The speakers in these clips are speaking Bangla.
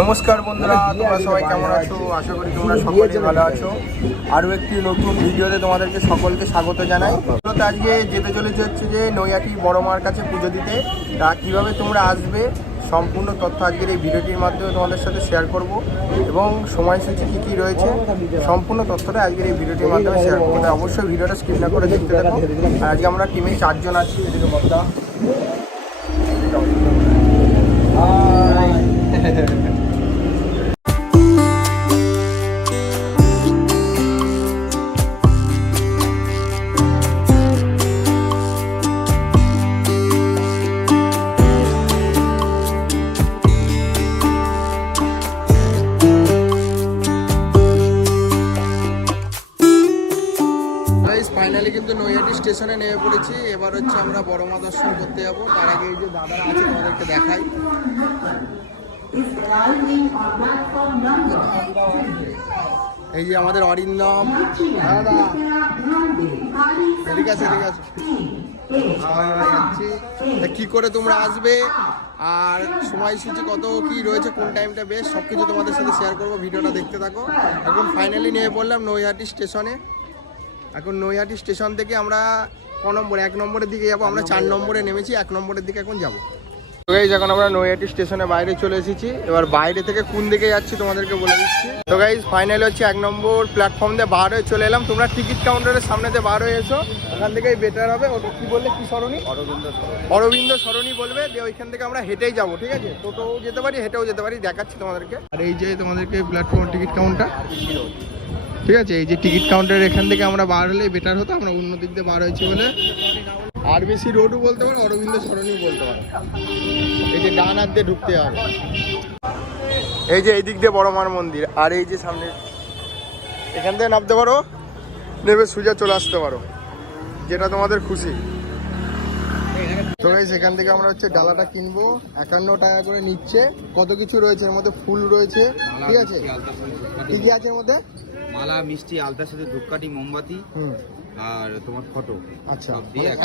নমস্কার বন্ধুরা, তোমরা সবাই কেমন আছো? আশা করি তোমরা সকলেই ভালো আছো। আরও একটি নতুন ভিডিওতে তোমাদেরকে সকলকে স্বাগত জানাই। আজকে যেতে চলেছে হচ্ছে যে নৈহাটি বড় মার কাছে পুজো দিতে। তা কীভাবে তোমরা আসবে সম্পূর্ণ তথ্য আজকের এই ভিডিওটির মাধ্যমে তোমাদের সাথে শেয়ার করব এবং সময়সূচি কী কী রয়েছে সম্পূর্ণ তথ্যটা আজকের এই ভিডিওটির মাধ্যমে শেয়ার করবো। তাই অবশ্যই ভিডিওটা স্কিপ না করে দেখতে থাকো। আর আজকে আমরা টিমে 4 জন আছি। এদিকে বদ্দা, ফাইনালি কিন্তু নৈহাটি স্টেশনে নেমে পড়েছি। এবার হচ্ছে আমরা বড় মা দর্শন করতে যাবো। তার আগে এই যে দাদারা আছে তোমাদেরকে দেখাই। এই যে আমাদের অরিন্দম দাদা, ঠিক আছে ঠিক আছে। কি করে তোমরা আসবে আর সময়সূচি কত কি রয়েছে, কোন টাইমটা বেশ, সব কিছু তোমাদের সাথে শেয়ার করবো। ভিডিওটা দেখতে থাকো। এখন ফাইনালি নেমে পড়লাম নৈহাটি স্টেশনে। এখন নৈহাটি স্টেশন থেকে আমরা এক নম্বরের দিকে যাবো। আমরা 4 নম্বরে নেমেছি, 1 নম্বরের দিকে এখন যাবো। তো গাইজ এখন আমরা নৈহাটি স্টেশনে বাইরে চলে এসেছি। এবার বাইরে থেকে কোন দিকে যাচ্ছি তোমাদেরকে বলে দিচ্ছি। তো গাইজ ফাইনালি হচ্ছে 1 নম্বর প্ল্যাটফর্ম দিয়ে বার হয়ে চলে এলাম। তোমরা টিকিট কাউন্টারের সামনে দিয়ে বার হয়ে এসো, ওখান থেকেই বেটার হবে। ওটা কি বললে, কি সরণি? অরবিন্দ সরণি বলবে। দিয়ে ওইখান থেকে আমরা হেঁটেই যাবো, ঠিক আছে? টোটোও যেতে পারি, হেঁটেও যেতে পারি, দেখাচ্ছি তোমাদেরকে। আর এই যে তোমাদেরকে প্ল্যাটফর্ম টিকিট কাউন্টার, ঠিক আছে? এই যে টিকিট কাউন্টার, এখান থেকে আমরা বার হলে বেটার হতো। আমরা অন্য দিক দিয়ে বার হয়েছি বলে আরবিসি রোডও বলতে পারো, অরবিন্দ সরণিও বলতে পারো। এই যে ডান হাত দিয়ে ঢুকতে হবে। এই যে এই দিক দিয়ে বড় মার মন্দির, আর এই যে সামনে এখান থেকে নামতে পারো, নেমে সোজা চলে আসতে পারো, যেটা তোমাদের খুশি। তো গাইস এখান থেকে আমরা হচ্ছে ডালাটা কিনবো। 51 টাকা করে নিচ্ছে। কত কিছু রয়েছে এর মধ্যে, ফুল রয়েছে, ঠিক আছে? কি কি আছে এর মধ্যে? মালা, মিষ্টি, আলতার সাথে ধূপকাঠি, মোমবাতি আর তোমার ফটো। আচ্ছা,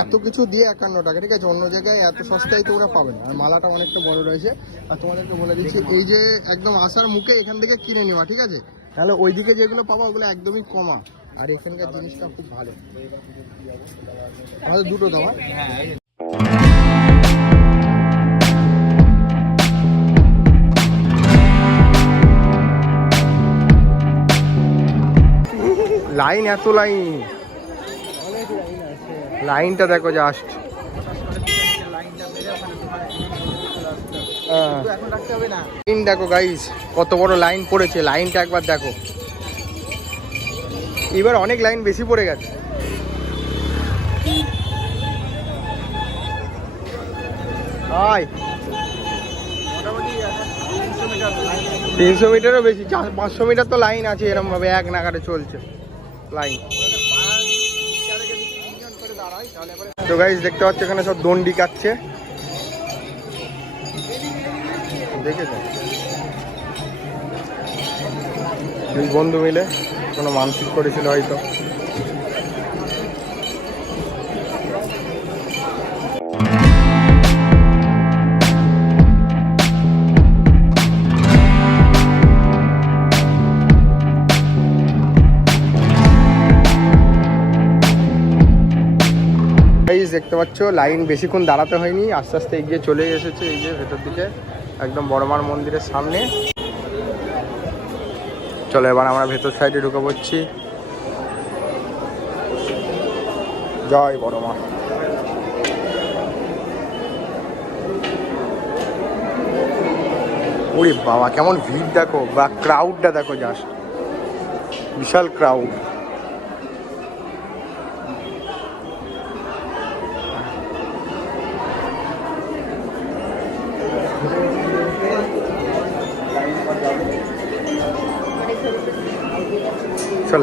এত কিছু দিয়ে 51 টাকা, ঠিক আছে? অন্য জায়গায় এত সস্তায় তোমরা পাবে না। আর মালাটা অনেকটা বড় রয়েছে। আর তোমাদেরকে বলে দিচ্ছি, এই যে একদম আসার মুখে এখান থেকে কিনে নেওয়া, ঠিক আছে? তাহলে ওইদিকে যেগুলো পাবো ওগুলো একদমই কমা। আর এখানকার জিনিসটা খুব ভালো। আমাদের দুটো দাও। লাইন, এত লাইনটা দেখো জাস্ট। লাইন দেখো গাইস, কত বড় লাইন পড়েছে। লাইনটা একবার দেখো। এবার অনেক লাইন বেশি পড়ে গেছে। হাই, 300 মিটারও বেশি, 500 মিটার তো লাইন আছে। এরকম ভাবে এক নাগারে চলছে লাইন। তো গাইস দেখতে পাচ্ছ এখানে সব দণ্ডি কাটছে, দেখেছো? দুই বন্ধু মিলে কোনো মানসিক করেছিল হয়তো। দেখতে পাচ্ছ লাইন বেশিক্ষণ দাঁড়াতে হয়নি, আস্তে আস্তে এগিয়ে চলে এসেছে। এই যে ভেতর দিকে একদম বড় মার মন্দিরের সামনে। চলো এবার আমরা ভেতর সাইডে ঢুকে পড়ছি। জয় বড় মা। ওরে বাবা, কেমন ভিড় দেখো, বা ক্রাউডটা দেখো জাস্ট, বিশাল ক্রাউড।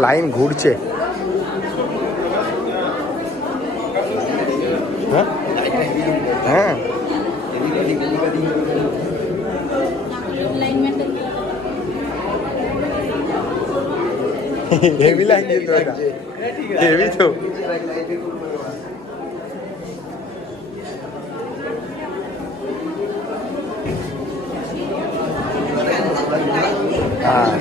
লাইন ঘুরছে। হ্যাঁ হ্যাঁ, হেভি লাইন কিন্তু এটা, হেভি তো। হ্যাঁ।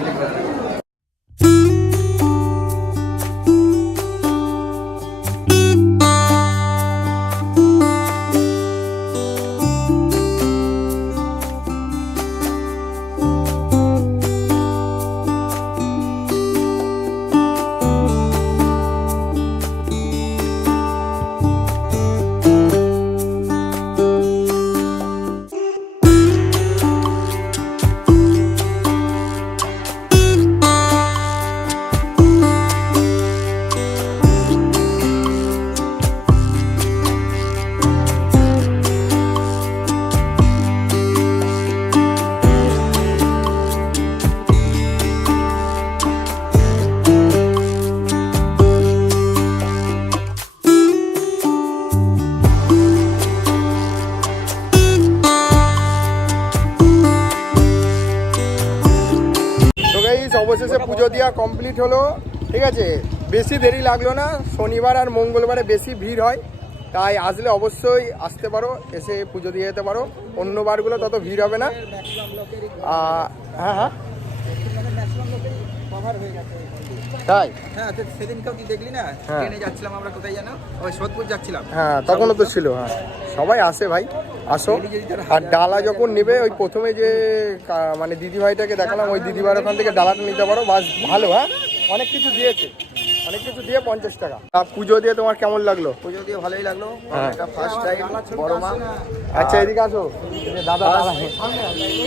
অবশেষে পুজো দেওয়া কমপ্লিট হলো, ঠিক আছে। বেশি দেরি লাগলো না, শনিবার আর মঙ্গলবারে বেশি ভিড় হয়, তাই আসলে অবশ্যই আসতে পারো, এসে পুজো দিয়ে যেতে পারো। অন্য বারগুলো তত ভিড় হবে না। হ্যাঁ হ্যাঁ তাই, হ্যাঁ সেদিনকেও কি দেখলি না, ট্রেনে যাচ্ছিলাম আমরা, কোথায় জানো, ওই সোদপুর যাচ্ছিলাম। হ্যাঁ তখনও তো ছিল। হ্যাঁ সবাই আসে ভাই, আসো। আর ডালা যখন নেবে, ওই প্রথমে যে মানে দিদিভাইটাকে দেখালাম, ওই দিদিভাইয়ের ওখান থেকে ডালাটা নিতে পারো, বাস ভালো। হ্যাঁ অনেক কিছু দিয়েছে, অনেক কিছু দিয়ে 50 টাকা। পুজো দিয়ে তোমার কেমন লাগলো? পুজো দিয়ে ভালোই লাগলো, হ্যাঁ। এটা ফার্স্ট টাইম বড় মা। আচ্ছা এদিকে আসো, দাদা দাদা।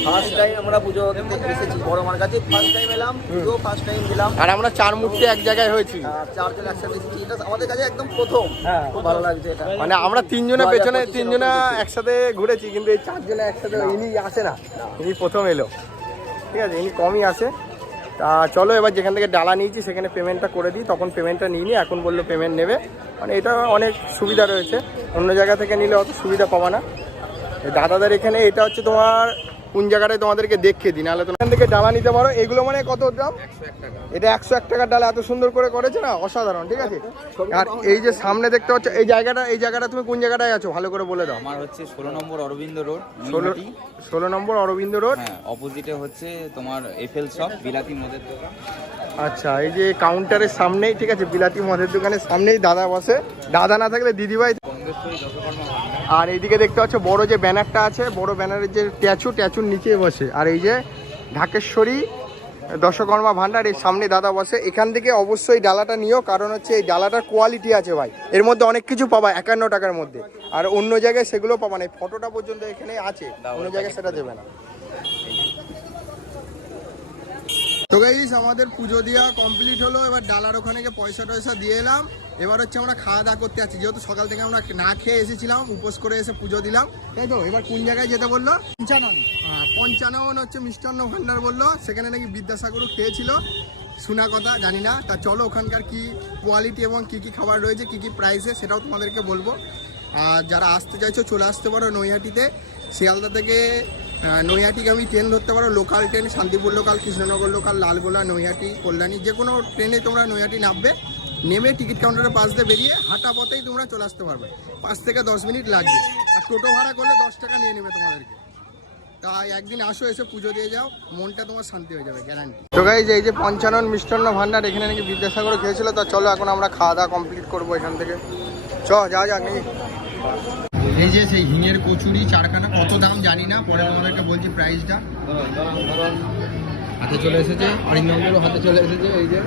ফার্স্ট টাইম আমরা পুজো দেখতে এসেছি বড় মার কাছে, ফার্স্ট টাইম এলাম, পুজো ফার্স্ট টাইম দিলাম। আর আমরা 4 মূর্তি এক জায়গায় হয়েছি, চারজন একসাথে এসেছি, এটা আমাদের কাছে একদম প্রথম। হ্যাঁ খুব ভালো লাগছে এটা। মানে আমরা 3 জনের পেছনে 3 জনা একসাথে ঘুরেছি, কিন্তু এই 4 জনে একসাথে ইনি আসে না, ইনি প্রথম এলো, ঠিক আছে, ইনি কমই আসে। তা চলো এবার যেখান থেকে ডালা নিয়েছি সেখানে পেমেন্টটা করে দিই। তখন পেমেন্টটা নিইনি, এখন বললো পেমেন্ট নেবে। মানে এটা অনেক সুবিধা রয়েছে, অন্য জায়গা থেকে নিলে অত সুবিধা পাবা না। দাদাদের এখানে এটা হচ্ছে তোমার কোন জায়গাটায় তোমাদেরকে দেখিয়ে দিই, নাহলে তোমার এখান থেকে ডালা নিতে পারো। এগুলো মানে কত দাম? 101 টাকা। এটা 101 টাকার ডালা, এত সুন্দর করে করেছে না, অসাধারণ, ঠিক আছে। আর এই যে সামনে দেখতে পাচ্ছ এই জায়গাটা তুমি কোন জায়গাটায় আছো ভালো করে বলে দাও। আমার হচ্ছে 16 নম্বর অরবিন্দ রোড, 16 নম্বর অরবিন্দ রোড। হ্যাঁ অপোজিটে হচ্ছে তোমার এফএল শপ, বিলাতি মদের দোকান। আচ্ছা এই যে কাউন্টারের সামনেই, ঠিক আছে, বিলাতি মদের দোকানের সামনেই দাদা বসে। দাদা না থাকলে দিদিভাই। আর এইদিকে দেখতে পাচ্ছ বড় যে ব্যানারটা আছে, বড় ব্যানারের যে ট্যাচুর নিচে বসে। আর এই যে ঢাকেশ্বরী দশকর্মা ভান্ডার, এর সামনে দাদা বসে। এখান থেকে অবশ্যই ডালাটা নিও, কারণ হচ্ছে এই ডালাটার কোয়ালিটি আছে ভাই, এর মধ্যে অনেক কিছু পাবা 51 টাকার মধ্যে। আর অন্য জায়গায় সেগুলো পাবা না, এই ফটোটা পর্যন্ত এখানে আছে, অন্য জায়গায় সেটা দেবে না। তো গাইস আমাদের পুজো দেওয়া কমপ্লিট হলো, এবার ডালার ওখানে গিয়ে পয়সা টয়সা দিয়ে এলাম। এবার হচ্ছে আমরা খাওয়া দাওয়া করতে যাচ্ছি, যেহেতু সকাল থেকে আমরা না খেয়ে এসেছিলাম, উপোস করে এসে পুজো দিলাম, তাই তো। এবার কোন জায়গায় যেতে বললো? পঞ্চানন হচ্ছে মিষ্টান্ন ভান্ডার বললো, সেখানে নাকি বিদ্যাসাগরও খেয়েছিল, শোনা কথা, জানি না। তা চলো ওখানকার কি কোয়ালিটি এবং কি কি খাবার রয়েছে, কি কি প্রাইসে, সেটাও তোমাদেরকে বলবো। আর যারা আসতে চাইছো চলে আসতে পারো নৈহাটিতে, শিয়ালদা থেকে নৈহাটিগামী ট্রেন ধরতে পারো, local train, Shantipur local, Krishnanagar local, Lalgola, Naihati, Kalyani, যে কোনো ট্রেনে তোমরা নৈহাটি নামবে, নেমে টিকিট কাউন্টারের পাশ দিয়ে বেরিয়ে হাঁটা পথেই তোমরা চলে আসতে পারবে। 5 থেকে 10 মিনিট লাগবে। আর টোটো ভাড়া করলে 10 টাকা নিয়ে নেবে তোমাদেরকে। তাই একদিন আসো, এসে পুজো দিয়ে যাও, মনটা তোমার শান্তি হয়ে যাবে, গ্যারান্টি। তো গাইস এই যে পঞ্চানন মিষ্টান্ন ভান্ডার, এখানে নাকি বিদ্যাসাগর খেয়েছিল। তা চলো এখন আমরা খাওয়া দাওয়া কমপ্লিট করবো এখান থেকে, যা যাক নাকি। এই যে সেই হিঙের কচুরি 4খানা, কত দাম জানি না, পরে তোমাদেরকে বলছি প্রাইসটা। হাতে চলে এসেছে, অরিন্দমদেরও হাতে চলে এসেছে, এই যে।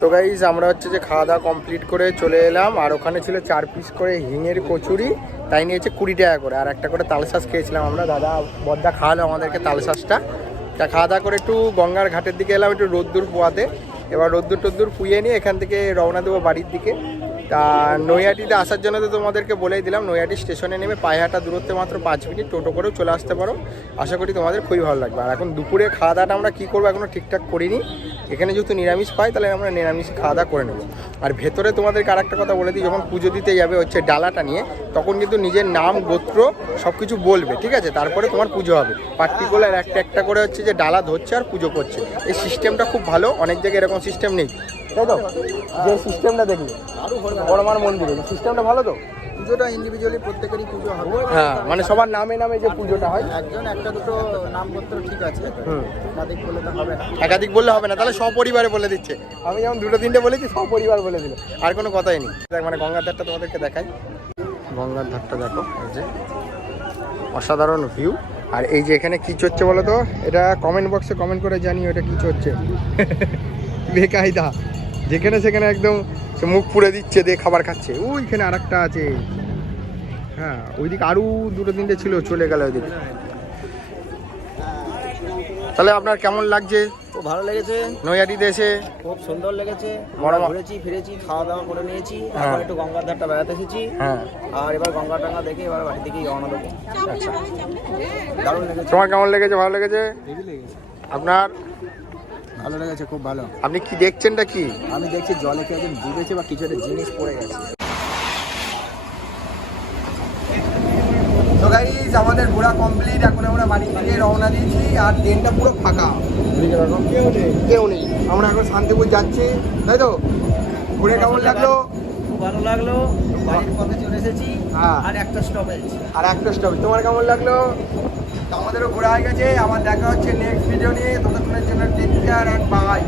তো গাইস আমরা হচ্ছে যে খাওয়া দাওয়া কমপ্লিট করে চলে এলাম, আর ওখানে ছিল 4 পিস করে হিঙের কচুরি, তাই নিয়েছে 20 টাকা করে। আর একটা করে তালশাঁস খেয়েছিলাম আমরা, দাদা বদ্দা খাওয়ালো আমাদেরকে তালশাঁসটা। তা খাওয়া দাওয়া করে একটু গঙ্গার ঘাটের দিকে এলাম, একটু রোদ্দুর পোয়াতে। এবার রোদ্দুর পুইয়ে নিয়ে এখান থেকে রওনা দেবো বাড়ির দিকে। তা নৈহাটিতে আসার জন্য তো তোমাদেরকে বলেই দিলাম, নৈহাটি স্টেশনে নেমে পায়ে হাঁটা দূরত্বে মাত্র 5 মিনিট, টোটো করেও চলে আসতে পারো। আশা করি তোমাদের খুবই ভালো লাগবে। আর এখন দুপুরে খাওয়া দাওয়াটা আমরা কী করবো এখনও ঠিকঠাক করিনি। এখানে যেহেতু নিরামিষ পাই, তাহলে আমরা নিরামিষ খাওয়া দাওয়া করে নেবো। আর ভেতরে তোমাদেরকে আরেকটা কথা বলে দিই, যখন পুজো দিতে যাবে হচ্ছে ডালাটা নিয়ে, তখন কিন্তু নিজের নাম, গোত্র সব কিছু বলবে, ঠিক আছে, তারপরে তোমার পুজো হবে। পার্টিকুলার একটা করে হচ্ছে যে ডালা ধরছে আর পুজো করছে, এই সিস্টেমটা খুব ভালো। অনেক জায়গায় এরকম সিস্টেম নেই, তাই তো। যে সিস্টেমটা দেখলে বড়মার মন্দিরে, সিস্টেমটা ভালো তো। পুজোটা ইন্ডিভিজুয়ালি প্রত্যেকেরই পুজো হবে। হ্যাঁ মানে সবার নামে নামে যে পুজোটা হয়, একজন একটা দুটো নামপত্র ঠিক আছে, একাধিক বলে তো হবে না। একাধিক বললে হবে না, তাহলে সপরিবারে বলে দিচ্ছে। আমি যেমন দুটো তিনটে বলেছি, সপরিবার বলে দিল, আর কোনো কথাই নেই। দেখ মানে গঙ্গার ধারটা তোমাদেরকে দেখাই, গঙ্গার ধারটা দেখো, এই যে অসাধারণ ভিউ। আর এই যে এখানে কী চলছে বলো তো, এটা কমেন্ট বক্সে কমেন্ট করে জানিও এটা কী চলছে। বেকায়দা, যেখানে সেখানে একদম সে মুখ পুড়ে দিচ্ছে, দিয়ে খাবার খাচ্ছে। ওইখানে আর একটা আছে, হ্যাঁ ওইদিকে আরও দুটো তিনটে ছিল, চলে গেল ওইদিকে। তাহলে আপনার কেমন লাগছে? খুব ভালো লেগেছে, নৈহাটিতে এসে খুব সুন্দর লেগেছে। বড় মা- ঘুরেছি ফিরেছি, খাওয়া দাওয়া করে নিয়েছি, হ্যাঁ। এখন একটু গঙ্গার ধারটা বেড়াতে এসেছি। হ্যাঁ আর এবার গঙ্গা টাঙ্গা দেখে এবার বাড়ি থেকেই রওনা দেবো। আচ্ছা, দারুণ লেগেছে। তোমার কেমন লেগেছে? ভালো লেগেছে হেভি লেগেছে, আপনার? ভালো লেগেছে, খুব ভালো। আপনি কি দেখছেনটা কি? আমি দেখছি জলে কেউ একজন ডুবেছে বা কিছু একটা জিনিস পড়ে গেছে। তো গাইস আমাদের ঘোরা কমপ্লিট, এখন আমরা বাড়ি থেকে রওনা দিয়েছি, আর ট্রেনটা পুরো ফাঁকা, কেউ নেই। আমরা এখন শান্তিপুর যাচ্ছি, তাই তো? ঘুরে কেমন লাগলো? খুব ভালো লাগলো, বাড়ির পথে চলে এসেছি। হ্যাঁ। আর একটা স্টপেজ। আর একটা স্টপ। তোমার কেমন লাগলো? তো আমাদেরও ঘোরা হয়ে গেছে। আবার দেখা হচ্ছে নেক্সট ভিডিও নিয়ে, ততক্ষণের জন্য টেক কেয়ার অ্যান্ড বাই।